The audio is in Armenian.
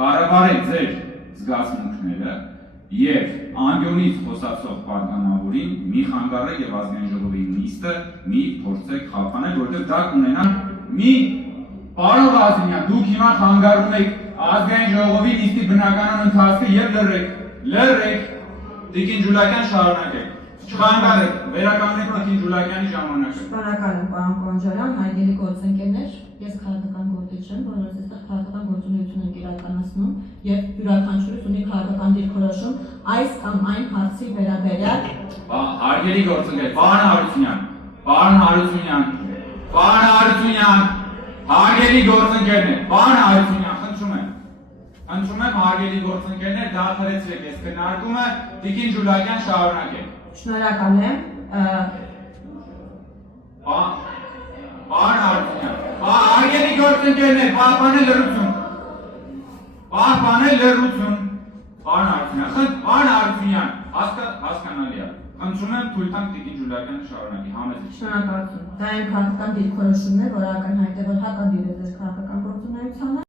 կառավարեք ձեր զգացմունքները եւ անկյունից խոսացող պատգամավորին մի խանգարեք եւ ազգային ժողովի նիստը մի փորձեք խափանել, որովհետեւ դա կունենա մի պարոն Ղազիմյան, դուք հիմա խանգարում եք ազգային ժողովի նիստի բնականon ընթացքը եւ լրրեք Տիկին Ջուլակյան շարունակեք Չխանգարեք, վերականգնեք Տիկին Ջուլակյանի ժամանակը։ Շնորհակալ եմ, պարոն Կոնջարյան, հարգելի գործընկերներ, ես քաղաքական գործիչ եմ, որոնց այստեղ քաղաքական գործունեություն ենք իրականացնում եւ յուրաքանչյուրս ունի քաղաքական դիրքորոշում այս կամ այն հարցի վերաբերյալ։ Հարգելի գործընկեր, պարոն Հարությունյան, հարգելի գործընկերներ, պարոն Հարությունյան, խնդրում եմ հարգելի գործընկերներ, դադարեցրեք այս քննարկումը, Տիկին Ջուլակյան շարունակեք։ Շնորհակալ եմ։ Պարոն Հարությունյան, հարգելի գործընկերներ, պահպանել լռություն։ Պարոն Հարությունյան, հասկանալի է։ Խնդրում եմ թույլ տանք Տիկին Ջուլակյանը շարունակի, համեցեք։ Շնորհակալություն։ Դա այն քաղաքական դիրքորոշումն է, որը ակնհայտ է, որ հակադիր է ձեր քաղաքական գործունեությանը։